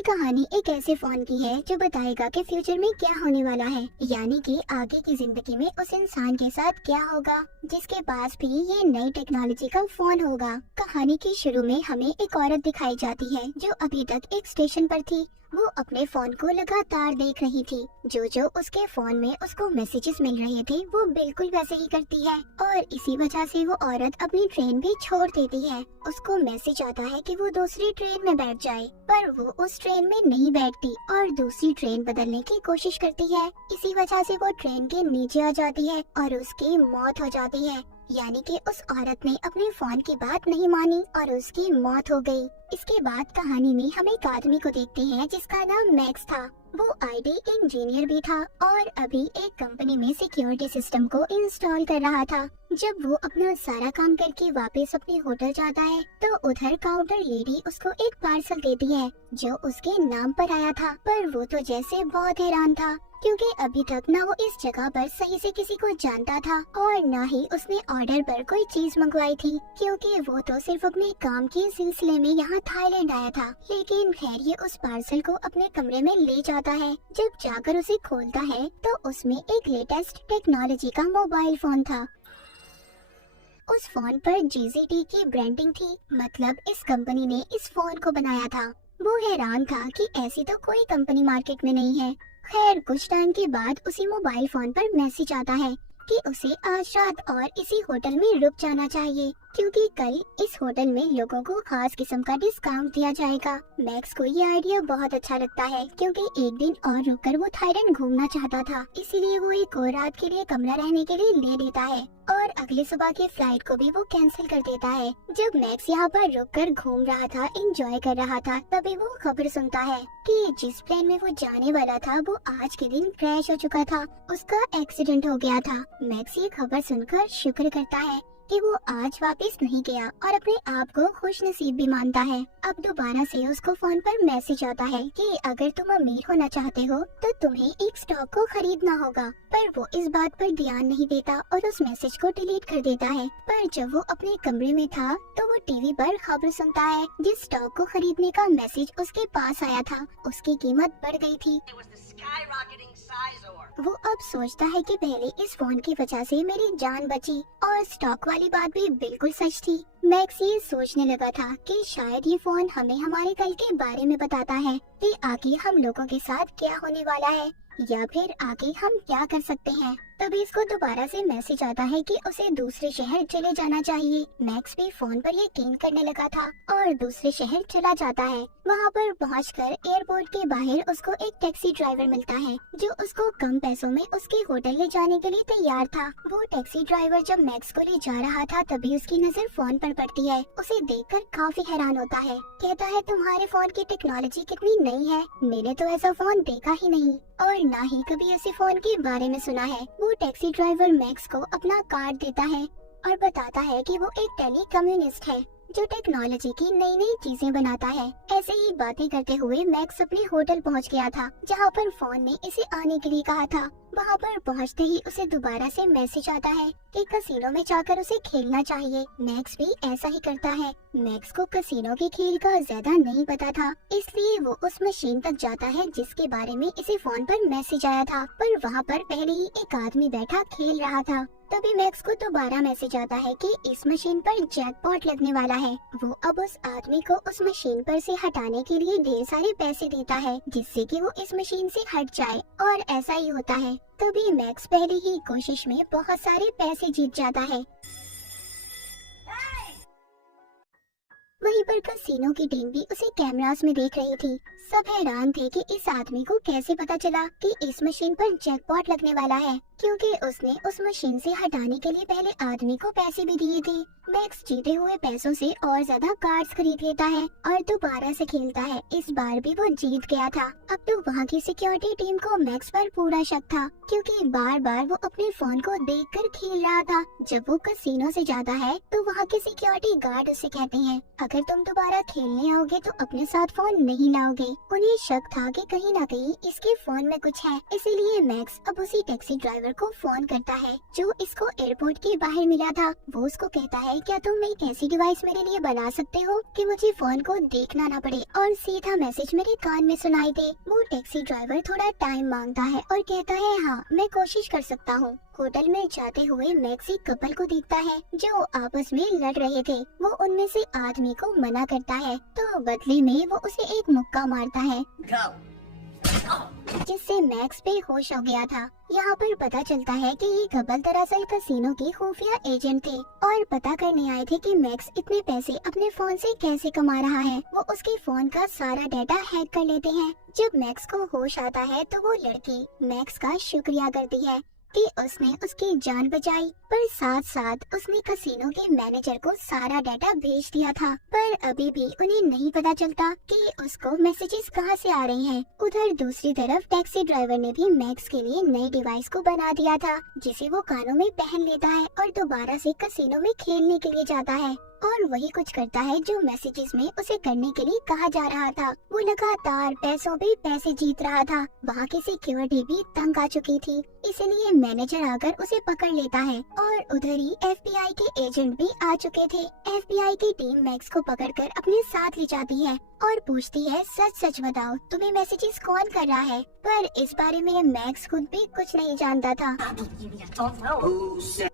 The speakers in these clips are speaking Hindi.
ये कहानी एक ऐसे फोन की है जो बताएगा कि फ्यूचर में क्या होने वाला है, यानी कि आगे की जिंदगी में उस इंसान के साथ क्या होगा जिसके पास भी ये नई टेक्नोलॉजी का फोन होगा। कहानी के शुरू में हमें एक औरत दिखाई जाती है जो अभी तक एक स्टेशन पर थी। वो अपने फोन को लगातार देख रही थी। जो उसके फोन में उसको मैसेजेस मिल रहे थे वो बिल्कुल वैसे ही करती है और इसी वजह से वो औरत अपनी ट्रेन भी छोड़ देती है। उसको मैसेज आता है कि वो दूसरी ट्रेन में बैठ जाए, पर वो उस ट्रेन में नहीं बैठती और दूसरी ट्रेन बदलने की कोशिश करती है। इसी वजह से वो ट्रेन के नीचे आ जाती है और उसकी मौत हो जाती है, यानी कि उस औरत ने अपने फोन की बात नहीं मानी और उसकी मौत हो गई। इसके बाद कहानी में हम एक आदमी को देखते हैं जिसका नाम मैक्स था। वो आईटी इंजीनियर भी था और अभी एक कंपनी में सिक्योरिटी सिस्टम को इंस्टॉल कर रहा था। जब वो अपना सारा काम करके वापस अपने होटल जाता है तो उधर काउंटर लेडी उसको एक पार्सल देती है जो उसके नाम पर आया था, पर वो तो जैसे बहुत हैरान था क्योंकि अभी तक ना वो इस जगह पर सही से किसी को जानता था और ना ही उसने ऑर्डर पर कोई चीज मंगवाई थी, क्योंकि वो तो सिर्फ अपने काम के सिलसिले में यहाँ थाईलैंड आया था। लेकिन खैर ये उस पार्सल को अपने कमरे में ले जाता है। जब जाकर उसे खोलता है तो उसमें एक लेटेस्ट टेक्नोलॉजी का मोबाइल फोन था। उस फोन पर जीजीटी की ब्रांडिंग थी, मतलब इस कंपनी ने इस फोन को बनाया था। वो हैरान था कि ऐसी तो कोई कंपनी मार्केट में नहीं है। खैर कुछ टाइम के बाद उसी मोबाइल फोन पर मैसेज आता है कि उसे आज रात और इसी होटल में रुक जाना चाहिए क्योंकि कल इस होटल में लोगों को खास किस्म का डिस्काउंट दिया जाएगा। मैक्स को ये आइडिया बहुत अच्छा लगता है क्योंकि एक दिन और रुककर वो थाईलैंड घूमना चाहता था, इसीलिए वो एक और रात के लिए कमरा रहने के लिए ले लेता है और अगले सुबह की फ्लाइट को भी वो कैंसिल कर देता है। जब मैक्स यहाँ पर रुककर घूम रहा था, एंजॉय कर रहा था, तभी वो खबर सुनता है कि जिस प्लेन में वो जाने वाला था वो आज के दिन क्रैश हो चुका था, उसका एक्सीडेंट हो गया था। मैक्स ये खबर सुनकर शुक्र करता है कि वो आज वापस नहीं गया और अपने आप को खुश नसीब भी मानता है। अब दोबारा से उसको फोन पर मैसेज आता है कि अगर तुम अमीर होना चाहते हो तो तुम्हें एक स्टॉक को खरीदना होगा, पर वो इस बात पर ध्यान नहीं देता और उस मैसेज को डिलीट कर देता है। पर जब वो अपने कमरे में था तो वो टीवी पर खबर सुनता है जिस स्टॉक को खरीदने का मैसेज उसके पास आया था उसकी कीमत बढ़ गई थी। वो अब सोचता है कि पहले इस फोन की वजह से मेरी जान बची और स्टॉक वाली बात भी बिल्कुल सच थी। मैक्स ये सोचने लगा था कि शायद ये फोन हमें हमारे कल के बारे में बताता है कि आगे हम लोगों के साथ क्या होने वाला है या फिर आगे हम क्या कर सकते हैं। तभी इसको दोबारा से मैसेज आता है कि उसे दूसरे शहर चले जाना चाहिए। मैक्स भी फोन पर यकीन करने लगा था और दूसरे शहर चला जाता है। वहाँ पर पहुंचकर एयरपोर्ट के बाहर उसको एक टैक्सी ड्राइवर मिलता है जो उसको कम पैसों में उसके होटल ले जाने के लिए तैयार था। वो टैक्सी ड्राइवर जब मैक्स को ले जा रहा था तभी उसकी नजर फोन पर पड़ती है। उसे देखकर काफी हैरान होता है। कहता है तुम्हारे फोन की टेक्नोलॉजी कितनी नई है, मैंने तो ऐसा फोन देखा ही नहीं और ना ही कभी ऐसे फोन के बारे में सुना है। वो टैक्सी ड्राइवर मैक्स को अपना कार्ड देता है और बताता है कि वो एक टेली कम्युनिस्ट है जो टेक्नोलॉजी की नई नई चीजें बनाता है। ऐसे ही बातें करते हुए मैक्स अपने होटल पहुंच गया था जहां पर फोन ने इसे आने के लिए कहा था। वहां पर पहुंचते ही उसे दोबारा से मैसेज आता है कि कसिनो में जाकर उसे खेलना चाहिए। मैक्स भी ऐसा ही करता है। मैक्स को कसिनो के खेल का ज्यादा नहीं पता था, इसलिए वो उस मशीन तक जाता है जिसके बारे में इसे फोन पर मैसेज आया था, पर वहाँ पर पहले ही एक आदमी बैठा खेल रहा था। तभी मैक्स को दोबारा मैसेज आता है कि इस मशीन पर जैकपॉट लगने वाला है। वो अब उस आदमी को उस मशीन पर से हटाने के लिए ढेर सारे पैसे देता है जिससे कि वो इस मशीन से हट जाए और ऐसा ही होता है। तभी मैक्स पहले ही कोशिश में बहुत सारे पैसे जीत जाता है। वहीं पर कसिनो की टीम भी उसे कैमरास में देख रही थी। सब हैरान थे कि इस आदमी को कैसे पता चला कि इस मशीन पर जैकपॉट लगने वाला है, क्योंकि उसने उस मशीन से हटाने के लिए पहले आदमी को पैसे भी दिए थे। मैक्स जीते हुए पैसों से और ज्यादा कार्ड्स खरीद लेता है और दोबारा से खेलता है। इस बार भी वो जीत गया था। अब तो वहाँ की सिक्योरिटी टीम को मैक्स पर पूरा शक था क्योंकि बार बार वो अपने फोन को देखकर खेल रहा था। जब वो कसिनो से जाता है तो वहाँ के सिक्योरिटी गार्ड उसे कहते हैं अगर तुम दोबारा खेलने आओगे तो अपने साथ फोन नहीं लाओगे, उन्हें शक था कि कहीं ना कहीं इसके फोन में कुछ है, इसीलिए मैक्स अब उसी टैक्सी ड्राइवर को फोन करता है जो इसको एयरपोर्ट के बाहर मिला था। वो उसको कहता है, क्या तुम एक ऐसी डिवाइस मेरे लिए बना सकते हो कि मुझे फोन को देखना ना पड़े और सीधा मैसेज मेरे कान में सुनाई दे। वो टैक्सी ड्राइवर थोड़ा टाइम मांगता है और कहता है, हाँ मैं कोशिश कर सकता हूँ। होटल में जाते हुए मैक्स एक कपल को देखता है जो आपस में लड़ रहे थे। वो उनमें से आदमी को मना करता है तो बदले में वो उसे एक मुक्का मारता है जिससे मैक्स बेहोश हो गया था। यहाँ पर पता चलता है कि ये कपल दरअसल कसिनो के खुफिया एजेंट थे और पता करने आए थे कि मैक्स इतने पैसे अपने फोन से कैसे कमा रहा है। वो उसके फोन का सारा डाटा हैक कर लेते हैं। जब मैक्स को होश आता है तो वो लड़की मैक्स का शुक्रिया करती है कि उसने उसकी जान बचाई, पर साथ साथ उसने कसिनो के मैनेजर को सारा डाटा भेज दिया था। पर अभी भी उन्हें नहीं पता चलता कि उसको मैसेजेस कहां से आ रहे हैं। उधर दूसरी तरफ टैक्सी ड्राइवर ने भी मैक्स के लिए नई डिवाइस को बना दिया था जिसे वो कानों में पहन लेता है और दोबारा से कसिनो में खेलने के लिए जाता है और वही कुछ करता है जो मैसेजेस में उसे करने के लिए कहा जा रहा था। वो लगातार पैसों पे पैसे जीत रहा था। वहाँ की सिक्योरिटी भी तंग आ चुकी थी, इसलिए मैनेजर आकर उसे पकड़ लेता है और उधर ही एफबीआई के एजेंट भी आ चुके थे। एफबीआई की टीम मैक्स को पकड़कर अपने साथ ले जाती है और पूछती है, सच सच बताओ तुम्हें मैसेजेस कौन कर रहा है। पर इस बारे में मैक्स खुद भी कुछ नहीं जानता था।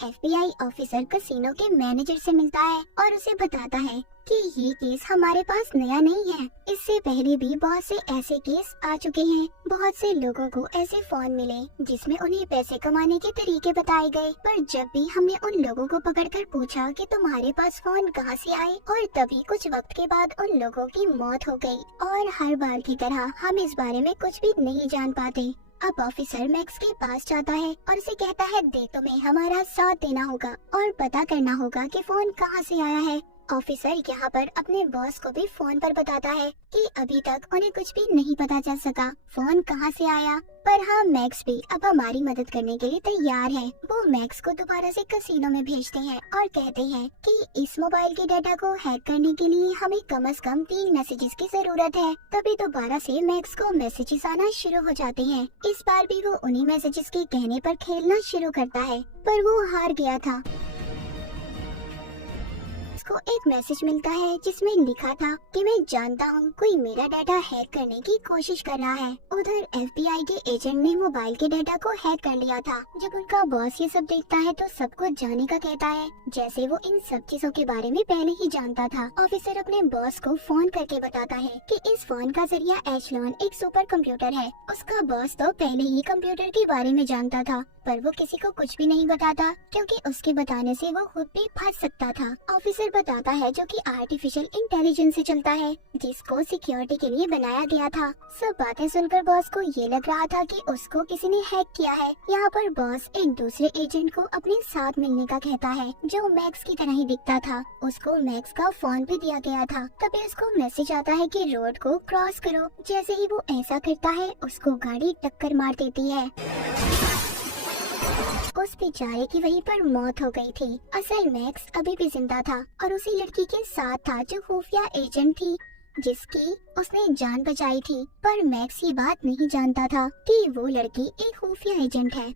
एफबीआई ऑफिसर कसिनो के मैनेजर से मिलता है और उसे बताता है कि ये केस हमारे पास नया नहीं है। इससे पहले भी बहुत से ऐसे केस आ चुके हैं। बहुत से लोगों को ऐसे फोन मिले जिसमें उन्हें पैसे कमाने के तरीके बताए गए, पर जब भी हमने उन लोगों को पकड़कर पूछा कि तुम्हारे पास फोन कहां से आए, और तभी कुछ वक्त के बाद उन लोगों की मौत हो गई। और हर बार की तरह हम इस बारे में कुछ भी नहीं जान पाते। अब ऑफिसर मैक्स के पास जाता है और उसे कहता है, देख तुम्हें हमारा साथ देना होगा और पता करना होगा कि फोन कहां से आया है। ऑफिसर यहाँ पर अपने बॉस को भी फोन पर बताता है कि अभी तक उन्हें कुछ भी नहीं पता चल सका फोन कहाँ से आया। पर हाँ, मैक्स भी अब हमारी मदद करने के लिए तैयार है। वो मैक्स को दोबारा से कसिनो में भेजते हैं और कहते हैं कि इस मोबाइल के डाटा को हैक करने के लिए हमें कम से कम 3 मैसेजेस की जरूरत है। तभी दोबारा से मैक्स को मैसेजेस आना शुरू हो जाते हैं। इस बार भी वो उन्हीं मैसेजेस के कहने पर खेलना शुरू करता है, पर वो हार गया था। को एक मैसेज मिलता है जिसमें लिखा था कि मैं जानता हूँ कोई मेरा डाटा हैक करने की कोशिश कर रहा है। उधर एफबीआई के एजेंट ने मोबाइल के डाटा को हैक कर लिया था। जब उनका बॉस ये सब देखता है तो सब कुछ जाने का कहता है, जैसे वो इन सब चीजों के बारे में पहले ही जानता था। ऑफिसर अपने बॉस को फोन करके बताता है कि इस फोन का जरिया एचलॉन एक सुपर कंप्यूटर है। उसका बॉस तो पहले ही कंप्यूटर के बारे में जानता था, पर वो किसी को कुछ भी नहीं बताता क्योंकि उसके बताने से वो खुद भी फंस सकता था। ऑफिसर बताता है जो कि आर्टिफिशियल इंटेलिजेंस से चलता है, जिसको सिक्योरिटी के लिए बनाया गया था। सब बातें सुनकर बॉस को ये लग रहा था कि उसको किसी ने हैक किया है। यहाँ पर बॉस एक दूसरे एजेंट को अपने साथ मिलने का कहता है जो मैक्स की तरह ही दिखता था। उसको मैक्स का फोन भी दिया गया था। तभी उसको मैसेज आता है कि रोड को क्रॉस करो। जैसे ही वो ऐसा करता है उसको गाड़ी टक्कर मार देती है। उस बेचारे की वहीं पर मौत हो गई थी। असल मैक्स अभी भी जिंदा था और उसी लड़की के साथ था जो खुफिया एजेंट थी जिसकी उसने जान बचाई थी। पर मैक्स ये बात नहीं जानता था कि वो लड़की एक खुफिया एजेंट है।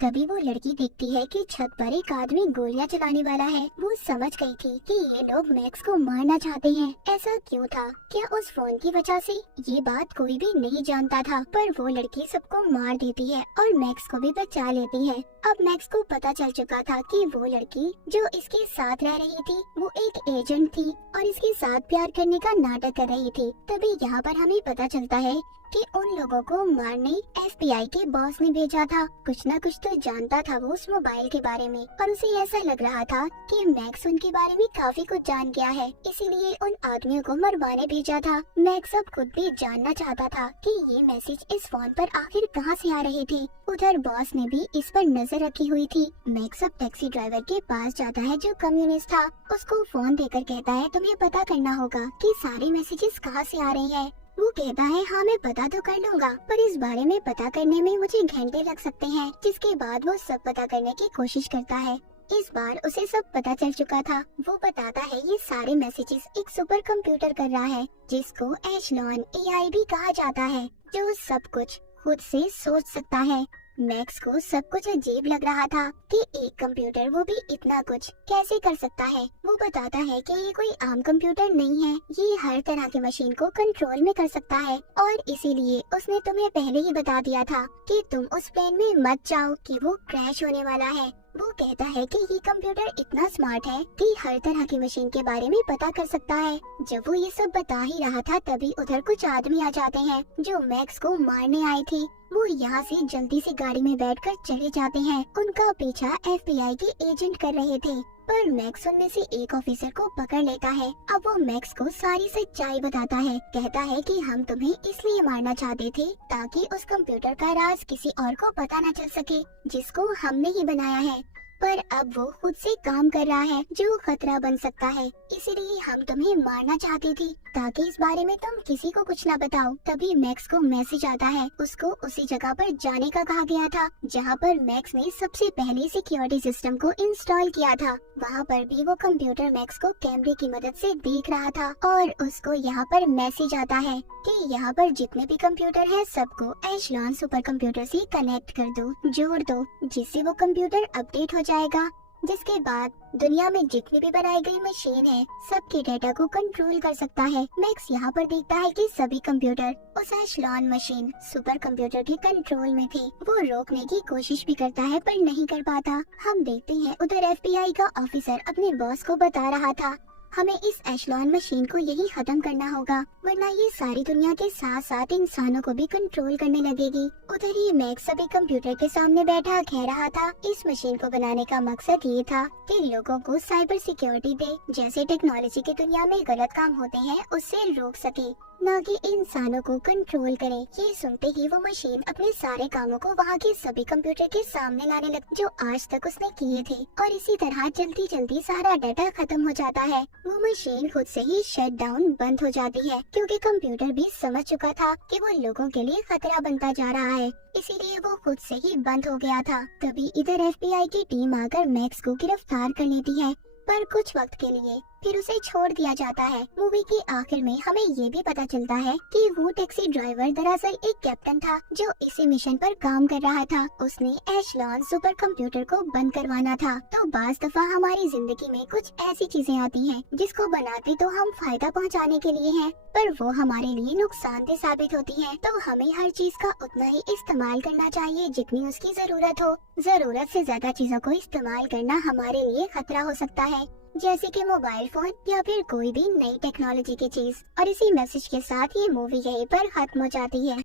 तभी वो लड़की देखती है कि छत पर एक आदमी गोलियां चलाने वाला है। वो समझ गई थी कि ये लोग मैक्स को मारना चाहते हैं। ऐसा क्यों था? क्या उस फोन की वजह से? ये बात कोई भी नहीं जानता था, पर वो लड़की सबको मार देती है और मैक्स को भी बचा लेती है। अब मैक्स को पता चल चुका था कि वो लड़की जो इसके साथ रह रही थी वो एक एजेंट थी और इसके साथ प्यार करने का नाटक कर रही थी। तभी यहाँ पर हमें पता चलता है कि उन लोगों को मारने एफबीआई के बॉस ने भेजा था। कुछ न कुछ तो जानता था वो उस मोबाइल के बारे में और उसे ऐसा लग रहा था कि मैक्स उनके बारे में काफी कुछ जान गया है, इसीलिए उन आदमियों को मरवाने भेजा था। मैक्स अब खुद भी जानना चाहता था कि ये मैसेज इस फोन पर आखिर कहां से आ रहे थे। उधर बॉस ने भी इस पर नजर रखी हुई थी। मैक्स अब टैक्सी ड्राइवर के पास जाता है जो कम्युनिस्ट था। उसको फोन देकर कहता है तुम्हें पता करना होगा कि सारे मैसेजेस कहां से आ रहे हैं। वो कहता है हाँ मैं पता तो कर लूंगा, पर इस बारे में पता करने में मुझे घंटे लग सकते हैं। जिसके बाद वो सब पता करने की कोशिश करता है। इस बार उसे सब पता चल चुका था। वो बताता है ये सारे मैसेजेस एक सुपर कंप्यूटर कर रहा है, जिसको एशलॉन एआई भी कहा जाता है, जो सब कुछ खुद से सोच सकता है। मैक्स को सब कुछ अजीब लग रहा था कि एक कंप्यूटर, वो भी इतना कुछ, कैसे कर सकता है। वो बताता है कि ये कोई आम कंप्यूटर नहीं है, ये हर तरह की मशीन को कंट्रोल में कर सकता है, और इसीलिए उसने तुम्हें पहले ही बता दिया था कि तुम उस प्लेन में मत जाओ कि वो क्रैश होने वाला है। वो कहता है कि ये कंप्यूटर इतना स्मार्ट है कि हर तरह की मशीन के बारे में पता कर सकता है। जब वो ये सब बता ही रहा था तभी उधर कुछ आदमी आ जाते हैं जो मैक्स को मारने आए थे। वो यहाँ से जल्दी से गाड़ी में बैठकर चले जाते हैं। उनका पीछा एफबीआई के एजेंट कर रहे थे, पर मैक्स उनमें से एक ऑफिसर को पकड़ लेता है। अब वो मैक्स को सारी सच्चाई बताता है। कहता है कि हम तुम्हें इसलिए मारना चाहते थे ताकि उस कंप्यूटर का राज किसी और को पता न चल सके, जिसको हमने ही बनाया है। पर अब वो खुद से काम कर रहा है जो खतरा बन सकता है, इसीलिए हम तुम्हें मारना चाहते थे ताकि इस बारे में तुम किसी को कुछ न बताओ। तभी मैक्स को मैसेज आता है। उसको उसी जगह पर जाने का कहा गया था जहाँ पर मैक्स ने सबसे पहले सिक्योरिटी सिस्टम को इंस्टॉल किया था। वहाँ पर भी वो कंप्यूटर मैक्स को कैमरे की मदद से देख रहा था, और उसको यहाँ पर मैसेज आता है कि यहाँ पर जितने भी कंप्यूटर हैं सबको एशलॉन सुपर कंप्यूटर से कनेक्ट कर दो, जोड़ दो, जिससे वो कंप्यूटर अपडेट हो जाएगा। जिसके बाद दुनिया में जितनी भी बनाई गई मशीन है सबके डेटा को कंट्रोल कर सकता है। मैक्स यहाँ पर देखता है कि सभी कंप्यूटर उस एशलॉन मशीन सुपर कंप्यूटर के कंट्रोल में थे। वो रोकने की कोशिश भी करता है पर नहीं कर पाता। हम देखते हैं उधर एफबीआई का ऑफिसर अपने बॉस को बता रहा था, हमें इस एशलॉन मशीन को यही खत्म करना होगा, वरना ये सारी दुनिया के साथ साथ इंसानों को भी कंट्रोल करने लगेगी। उधर ही मैक्स सभी कंप्यूटर के सामने बैठा कह रहा था, इस मशीन को बनाने का मकसद ये था कि लोगों को साइबर सिक्योरिटी दे, जैसे टेक्नोलॉजी की दुनिया में गलत काम होते हैं उससे रोक सके, न कि इंसानों को कंट्रोल करे। ये सुनते ही वो मशीन अपने सारे कामों को वहाँ के सभी कंप्यूटर के सामने लाने लग जो आज तक उसने किए थे, और इसी तरह जल्दी जल्दी सारा डाटा खत्म हो जाता है। वो मशीन खुद से ही शट डाउन बंद हो जाती है, क्योंकि कंप्यूटर भी समझ चुका था कि वो लोगों के लिए खतरा बनता जा रहा है, इसीलिए वो खुद से ही बंद हो गया था। तभी इधर एफबीआई की टीम आकर मैक्स को गिरफ्तार कर लेती है, पर कुछ वक्त के लिए फिर उसे छोड़ दिया जाता है। मूवी के आखिर में हमें ये भी पता चलता है कि वो टैक्सी ड्राइवर दरअसल एक कैप्टन था जो इसी मिशन पर काम कर रहा था। उसने एशलॉन सुपर कंप्यूटर को बंद करवाना था। तो बाज दफा हमारी जिंदगी में कुछ ऐसी चीजें आती हैं जिसको बनाते तो हम फायदा पहुंचाने के लिए हैं, पर वो हमारे लिए नुकसानदेह साबित होती है। तो हमें हर चीज का उतना ही इस्तेमाल करना चाहिए जितनी उसकी जरूरत हो। जरूरत से ज्यादा चीजों को इस्तेमाल करना हमारे लिए खतरा हो सकता है, जैसे कि मोबाइल फोन या फिर कोई भी नई टेक्नोलॉजी की चीज। और इसी मैसेज के साथ ये मूवी यहीं पर खत्म हो जाती है।